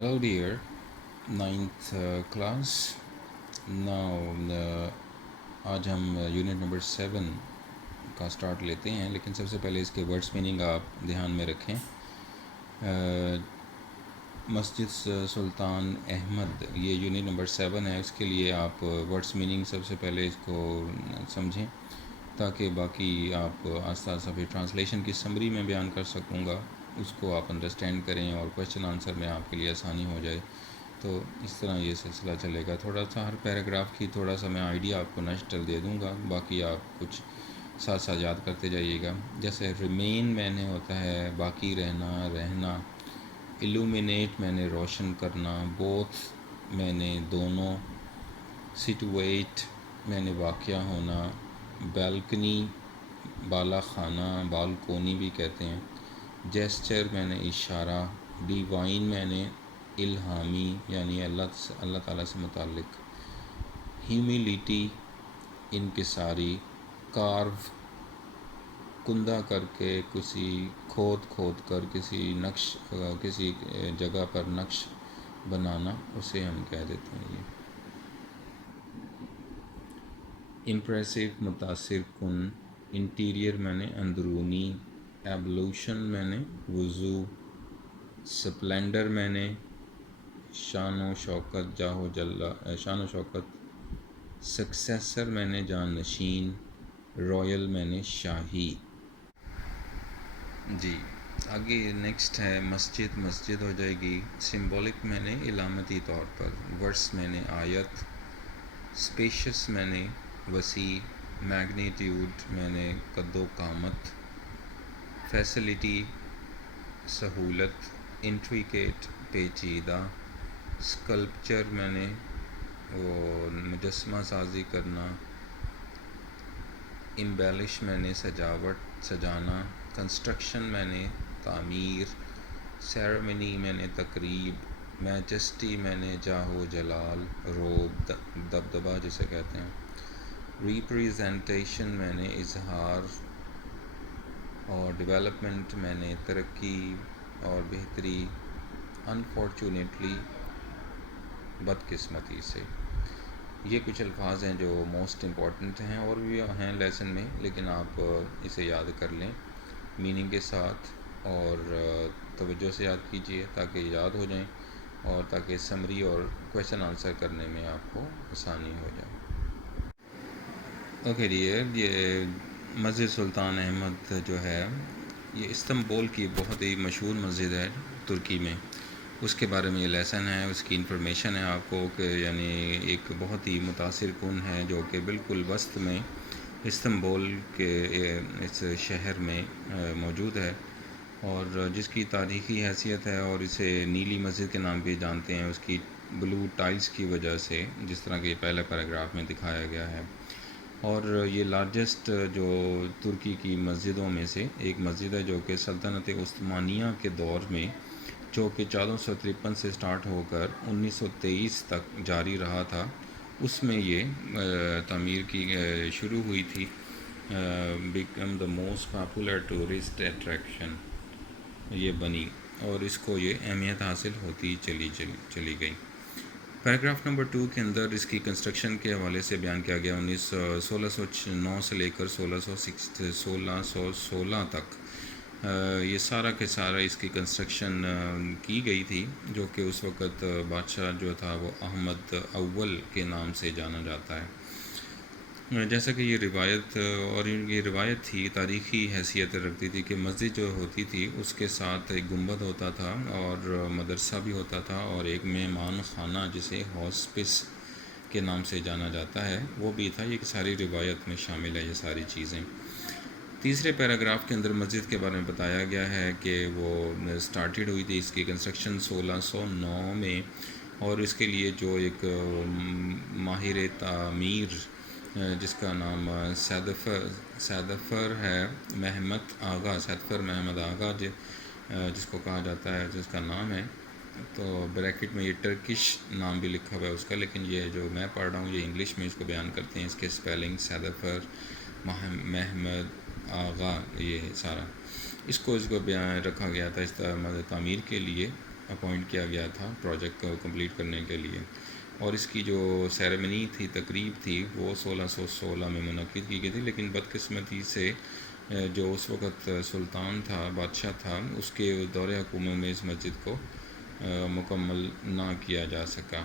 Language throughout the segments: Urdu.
Hello dear, ninth class. Now آج ہم یونٹ نمبر 7 کا سٹارٹ لیتے ہیں، لیکن سب سے پہلے اس کے ورڈس میننگ آپ دھیان میں رکھیں۔ مسجد سلطان احمد، یہ یونٹ نمبر 7 ہے، اس کے لیے آپ ورڈس میننگ سب سے پہلے اس کو سمجھیں تاکہ باقی آپ آہستہ آہستہ پھر ٹرانسلیشن کی سمری میں بیان کر سکوں گا، اس کو آپ انڈرسٹینڈ کریں اور کویشچن آنسر میں آپ کے لیے آسانی ہو جائے۔ تو اس طرح یہ سلسلہ چلے گا۔ تھوڑا سا ہر پیراگراف کی تھوڑا سا میں آئیڈیا آپ کو نشٹل دے دوں گا، باقی آپ کچھ ساتھ ساتھ یاد کرتے جائیے گا۔ جیسے ریمین میں نے ہوتا ہے باقی رہنا، رہنا۔ ایلومینیٹ میں نے روشن کرنا، بوتھ میں نے دونوں، سٹویٹ میں نے واقع ہونا، بالکنی بالا خانہ، بالکونی بھی کہتے ہیں، جیسچر میں نے اشارہ، ڈیوائن میں نے الہامی یعنی اللہ تعالیٰ سے متعلق، ہیومیلیٹی انکساری، کارو کندہ کر کے، کسی کھود کر کسی جگہ پر نقش بنانا، اسے ہم کہہ دیتے ہیں یہ امپریسو، متاثر کن، انٹیریئر میں نے اندرونی، ایبولوشن میں نے وضو، سپلینڈر میں نے شان و شوکت، شان و شوکت، سکسیسر میں نے جانشین، رائل میں نے شاہی۔ جی آگے نیکسٹ ہے مسجد، مسجد ہو جائے گی سمبولک میں نے علامتی طور پر، ورس میں نے آیت، اسپیشس میں نے وسیع، میگنیٹیوڈ میں نے قد و قامت، فیسلٹی سہولت، انٹریکیٹ پیچیدہ، اسکلپچر میں نے وہ مجسمہ سازی کرنا، امبیلش میں نے سجاوٹ سجانا، کنسٹرکشن میں نے تعمیر، سیرمنی میں نے تقریب، میجسٹی میں نے جاہ و جلال، روب دبدبہ جسے کہتے ہیں، ریپریزنٹیشن میں نے اظہار، اور ڈیولپمنٹ میں نے ترقی اور بہتری، انفارچونیٹلی بدقسمتی سے۔ یہ کچھ الفاظ ہیں جو موسٹ امپورٹنٹ ہیں، اور بھی ہیں لیسن میں، لیکن آپ اسے یاد کر لیں میننگ کے ساتھ، اور توجہ سے یاد کیجئے تاکہ یاد ہو جائیں، اور تاکہ سمری اور کویشچن آنسر کرنے میں آپ کو آسانی ہو جائے۔ اوکے ڈیئر، یہ مسجد سلطان احمد جو ہے یہ استنبول کی بہت ہی مشہور مسجد ہے ترکی میں، اس کے بارے میں یہ لیسن ہے، اس کی انفارمیشن ہے آپ کو کہ یعنی ایک بہت ہی متاثر کن ہے جو کہ بالکل وسط میں استنبول کے اس شہر میں موجود ہے، اور جس کی تاریخی حیثیت ہے، اور اسے نیلی مسجد کے نام بھی جانتے ہیں اس کی بلو ٹائلز کی وجہ سے، جس طرح کہ پہلے پیراگراف میں دکھایا گیا ہے۔ اور یہ لارجسٹ جو ترکی کی مسجدوں میں سے ایک مسجد ہے جو کہ سلطنت عثمانیہ کے دور میں، جو کہ 1453 سے سٹارٹ ہو کر 1923 تک جاری رہا تھا، اس میں یہ تعمیر کی شروع ہوئی تھی، become the most popular tourist attraction یہ بنی، اور اس کو یہ اہمیت حاصل ہوتی چلی گئی۔ پیراگراف نمبر 2 کے اندر اس کی کنسٹرکشن کے حوالے سے بیان کیا گیا، 1609 سے لے کر 1616 تک یہ سارا کے سارا اس کی کنسٹرکشن کی گئی تھی، جو کہ اس وقت بادشاہ جو تھا وہ احمد اول کے نام سے جانا جاتا ہے۔ جیسا کہ یہ روایت اور یہ روایت تھی، تاریخی حیثیت رکھتی تھی کہ مسجد جو ہوتی تھی اس کے ساتھ ایک گنبد ہوتا تھا، اور مدرسہ بھی ہوتا تھا، اور ایک مہمان خانہ جسے ہاسپس کے نام سے جانا جاتا ہے وہ بھی تھا۔ یہ ساری روایت میں شامل ہے یہ ساری چیزیں۔ تیسرے پیراگراف کے اندر مسجد کے بارے میں بتایا گیا ہے کہ وہ سٹارٹڈ ہوئی تھی اس کی کنسٹرکشن 1609 میں، اور اس کے لیے جو ایک ماہر تعمیر جس کا نام سیدفر ہے محمد آغا، سیدفر محمد آغا جس کو کہا جاتا ہے، جس کا نام ہے، تو بریکٹ میں یہ ٹرکش نام بھی لکھا ہوا ہے اس کا، لیکن یہ جو میں پڑھ رہا ہوں یہ انگلش میں اس کو بیان کرتے ہیں، اس کے سپیلنگ سیدفر محمد آغا، یہ سارا اس کو بیان رکھا گیا تھا اس تعمیر کے لیے۔ اپوائنٹ کیا گیا تھا پروجیکٹ کو کمپلیٹ کرنے کے لیے، اور اس کی جو سیریمنی تھی، تقریب تھی، وہ 1616 میں منعقد کی گئی تھی، لیکن بدقسمتی سے جو اس وقت سلطان تھا، بادشاہ تھا، اس کے دور حکومت میں اس مسجد کو مکمل نہ کیا جا سکا۔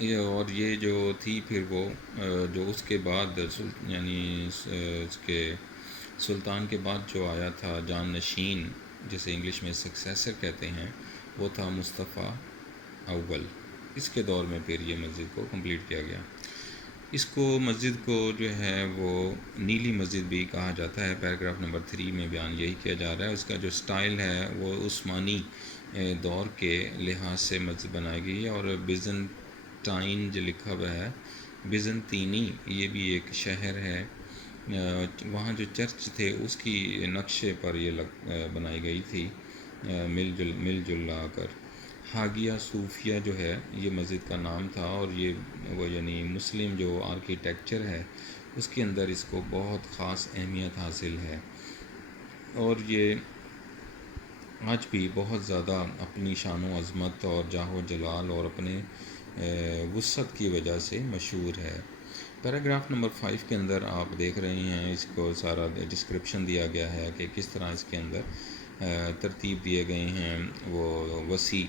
اور یہ جو تھی پھر وہ جو اس کے بعد یعنی اس کے سلطان کے بعد جو آیا تھا جان نشین، جسے انگلش میں سکسیسر کہتے ہیں، وہ تھا مصطفیٰ اول۔ اس کے دور میں پھر یہ مسجد کو کمپلیٹ کیا گیا۔ اس کو مسجد کو جو ہے وہ نیلی مسجد بھی کہا جاتا ہے۔ پیراگراف نمبر 3 میں بیان یہی کیا جا رہا ہے۔ اس کا جو سٹائل ہے وہ عثمانی دور کے لحاظ سے مسجد بنائی گئی ہے، اور بیزنٹائن جو لکھا ہوا ہے، بیزنطینی، یہ بھی ایک شہر ہے، وہاں جو چرچ تھے اس کی نقشے پر یہ بنائی گئی تھی، مل جل لا کر۔ حاگیہ صوفیہ جو ہے یہ مسجد کا نام تھا، اور یہ وہ یعنی مسلم جو آرکیٹیکچر ہے اس کے اندر اس کو بہت خاص اہمیت حاصل ہے، اور یہ آج بھی بہت زیادہ اپنی شان و عظمت اور جاہ و جلال اور اپنے وسعت کی وجہ سے مشہور ہے۔ پیراگراف نمبر 5 کے اندر آپ دیکھ رہے ہیں، اس کو سارا ڈسکرپشن دیا گیا ہے کہ کس طرح اس کے اندر ترتیب دیے گئے ہیں، وہ وسیع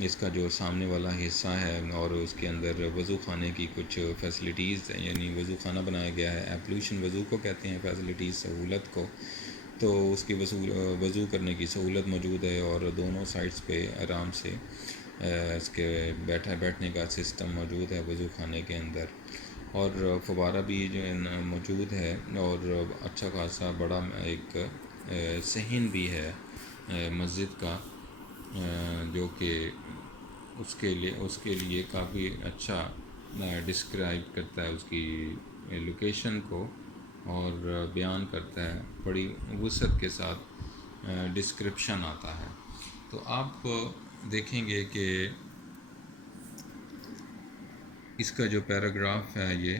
اس کا جو سامنے والا حصہ ہے، اور اس کے اندر وضو خانے کی کچھ فیسلٹیز، یعنی وضو خانہ بنایا گیا ہے۔ ایپلیوشن وضو کو کہتے ہیں، فیسلٹیز سہولت کو، تو اس کی وضو کرنے کی سہولت موجود ہے، اور دونوں سائڈس پہ آرام سے اس کے بیٹھنے کا سسٹم موجود ہے وضو خانے کے اندر، اور فوارہ بھی جو ہے موجود ہے، اور اچھا خاصا بڑا ایک صحن بھی ہے مسجد کا، جو کہ اس کے لیے کافی اچھا ڈسکرائب کرتا ہے اس کی لوکیشن کو، اور بیان کرتا ہے، بڑی وسعت کے ساتھ ڈسکرپشن آتا ہے۔ تو آپ دیکھیں گے کہ اس کا جو پیراگراف ہے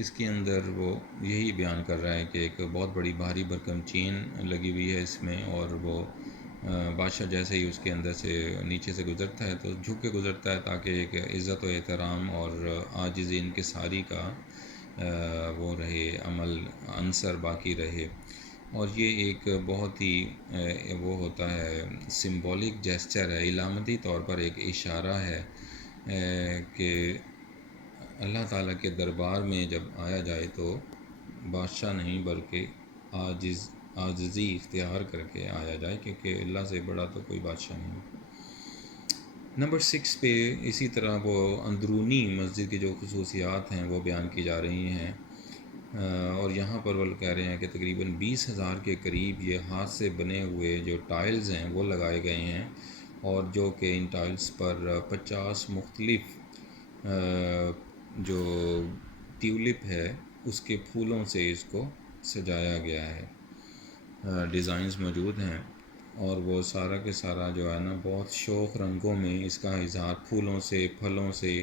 اس کے اندر وہ یہی بیان کر رہا ہے کہ ایک بہت بڑی بھاری بھرکم چین لگی ہوئی ہے اس میں، اور وہ بادشاہ جیسے ہی اس کے اندر سے نیچے سے گزرتا ہے تو جھک کے گزرتا ہے، تاکہ ایک عزت و احترام اور عاجزی انکساری کا وہ رہے، عمل عنصر باقی رہے، اور یہ ایک بہت ہی وہ ہوتا ہے سمبولک جیسچر ہے، علامتی طور پر ایک اشارہ ہے کہ اللہ تعالیٰ کے دربار میں جب آیا جائے تو بادشاہ نہیں بلکہ عاجزی اختیار کر کے آیا جائے، کیونکہ اللہ سے بڑا تو کوئی بادشاہ نہیں۔ نمبر 6 پہ اسی طرح وہ اندرونی مسجد کی جو خصوصیات ہیں وہ بیان کی جا رہی ہیں، اور یہاں پر وہ کہہ رہے ہیں کہ تقریباً 20,000 کے قریب یہ ہاتھ سے بنے ہوئے جو ٹائلز ہیں وہ لگائے گئے ہیں، اور جو کہ ان ٹائلز پر 50 مختلف جو ٹیولپ ہے اس کے پھولوں سے اس کو سجایا گیا ہے، ڈیزائنز موجود ہیں، اور وہ سارا کے سارا جو ہے نا بہت شوق رنگوں میں اس کا اظہار پھولوں سے، پھلوں سے،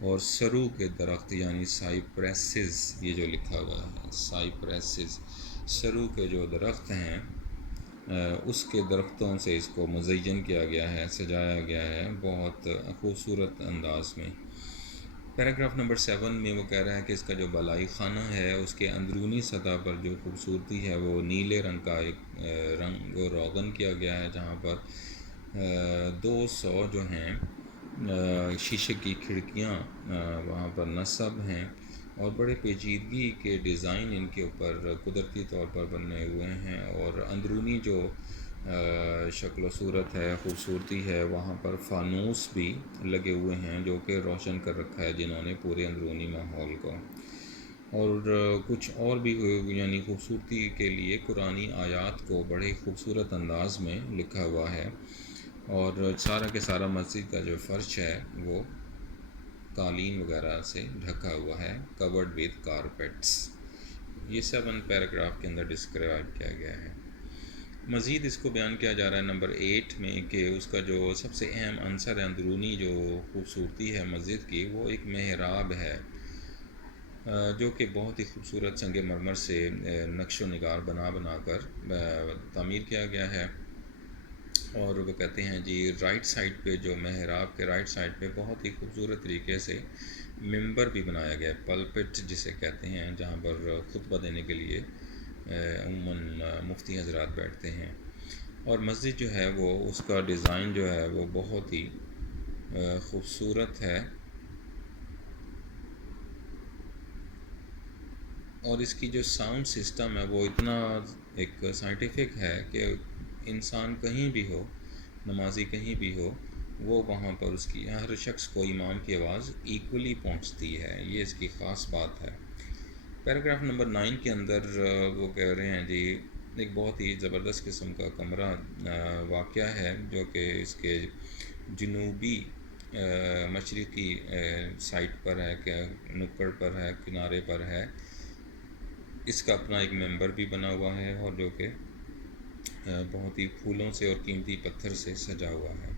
اور سرو کے درخت یعنی سائپریسز، یہ جو لکھا ہوا ہے سائپریسز، سرو کے جو درخت ہیں اس کے درختوں سے اس کو مزین کیا گیا ہے، سجایا گیا ہے بہت خوبصورت انداز میں۔ پیراگراف نمبر 7 میں وہ کہہ رہا ہے کہ اس کا جو بالائی خانہ ہے اس کے اندرونی سطح پر جو خوبصورتی ہے وہ نیلے رنگ کا ایک رنگ روغن کیا گیا ہے، جہاں پر 200 جو ہیں شیشے کی کھڑکیاں وہاں پر نصب ہیں، اور بڑے پیچیدگی کے ڈیزائن ان کے اوپر قدرتی طور پر بنے ہوئے ہیں، اور اندرونی جو شکل و صورت ہے، خوبصورتی ہے، وہاں پر فانوس بھی لگے ہوئے ہیں جو کہ روشن کر رکھا ہے جنہوں نے پورے اندرونی ماحول کو، اور کچھ اور بھی یعنی خوبصورتی کے لیے قرآنی آیات کو بڑے خوبصورت انداز میں لکھا ہوا ہے، اور سارا کے سارا مسجد کا جو فرش ہے وہ قالین وغیرہ سے ڈھکا ہوا ہے، کورڈ وتھ کارپیٹس۔ یہ 7 پیراگراف کے اندر ڈسکرائب کیا گیا ہے۔ مزید اس کو بیان کیا جا رہا ہے نمبر 8 میں کہ اس کا جو سب سے اہم عنصر ہے اندرونی جو خوبصورتی ہے مسجد کی، وہ ایک محراب ہے، جو کہ بہت ہی خوبصورت سنگ مرمر سے نقش و نگار بنا کر تعمیر کیا گیا ہے، اور وہ کہتے ہیں جی رائٹ سائڈ پہ جو محراب کے رائٹ سائڈ پہ بہت ہی خوبصورت طریقے سے ممبر بھی بنایا گیا ہے، پلپٹ جسے کہتے ہیں، جہاں پر خطبہ دینے کے لیے عموماً مفتی حضرات بیٹھتے ہیں۔ اور مسجد جو ہے وہ اس کا ڈیزائن جو ہے وہ بہت ہی خوبصورت ہے، اور اس کی جو ساؤنڈ سسٹم ہے وہ اتنا ایک سائنٹیفک ہے کہ انسان کہیں بھی ہو، نمازی کہیں بھی ہو، وہ وہاں پر اس کی ہر شخص کو امام کی آواز ایکولی پہنچتی ہے، یہ اس کی خاص بات ہے۔ پیراگراف نمبر 9 کے اندر وہ کہہ رہے ہیں جی ایک بہت ہی زبردست قسم کا کمرہ واقعہ ہے جو کہ اس کے جنوبی مشرقی سائٹ پر ہے، کہ نکڑ پر ہے، کنارے پر ہے۔ اس کا اپنا ایک ممبر بھی بنا ہوا ہے، اور جو کہ بہت ہی پھولوں سے اور قیمتی پتھر سے سجا ہوا ہے۔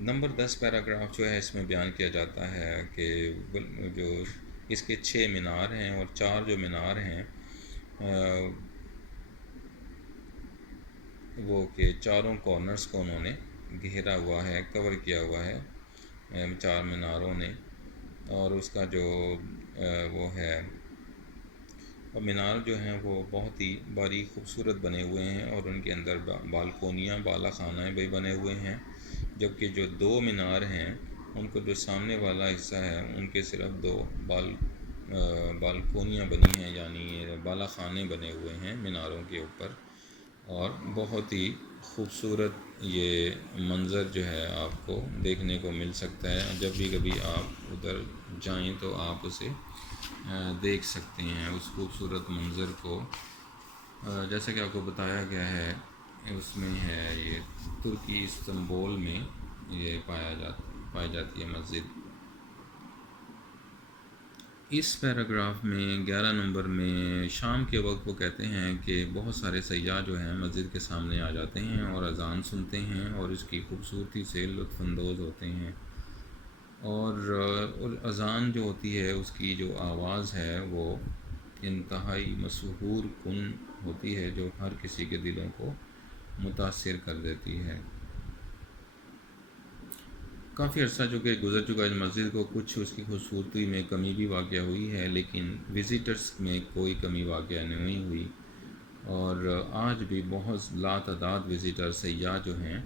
نمبر 10 پیراگراف جو ہے اس میں بیان کیا جاتا ہے کہ جو اس کے 6 مینار ہیں، اور 4 جو مینار ہیں وہ کہ چاروں کارنرز کو انہوں نے گھیرا ہوا ہے، کور کیا ہوا ہے 4 میناروں نے، اور اس کا جو وہ ہے، اور مینار جو ہیں وہ بہت ہی باریک خوبصورت بنے ہوئے ہیں، اور ان کے اندر بالکونیاں، بالا خانہ بھی بنے ہوئے ہیں، جبکہ جو 2 مینار ہیں ان کو جو سامنے والا حصہ ہے ان کے صرف 2 بالکونیاں بنی ہیں، یعنی بالا خانے بنے ہوئے ہیں میناروں کے اوپر، اور بہت ہی خوبصورت یہ منظر جو ہے آپ کو دیکھنے کو مل سکتا ہے۔ جب بھی کبھی آپ ادھر جائیں تو آپ اسے دیکھ سکتے ہیں، اس خوبصورت منظر کو۔ جیسا کہ آپ کو بتایا گیا ہے اس میں ہے یہ ترکی استنبول میں یہ پائی جاتی ہے مسجد۔ اس پیراگراف میں 11 نمبر میں شام کے وقت وہ کہتے ہیں کہ بہت سارے سیاح جو ہیں مسجد کے سامنے آ جاتے ہیں اور اذان سنتے ہیں اور اس کی خوبصورتی سے لطف اندوز ہوتے ہیں، اور اذان جو ہوتی ہے اس کی جو آواز ہے وہ انتہائی مسحور کن ہوتی ہے، جو ہر کسی کے دلوں کو متاثر کر دیتی ہے۔ کافی عرصہ جو کہ گزر چکا ہے مسجد کو، کچھ اس کی خوبصورتی میں کمی بھی واقع ہوئی ہے، لیکن وزٹرز میں کوئی کمی واقع نہیں ہوئی، اور آج بھی بہت لاتعداد وزٹر سیاح جو ہیں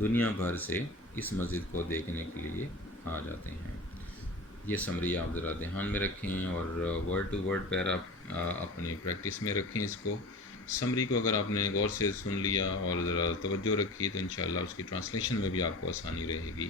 دنیا بھر سے اس مسجد کو دیکھنے کے لیے آ جاتے ہیں۔ یہ سمری آپ ذرا دھیان میں رکھیں، اور ورڈ ٹو ورڈ پیرا اپنی پریکٹس میں رکھیں اس کو۔ سمری کو اگر آپ نے غور سے سن لیا اور ذرا توجہ رکھی تو انشاءاللہ اس کی ٹرانسلیشن میں بھی آپ کو آسانی رہے گی۔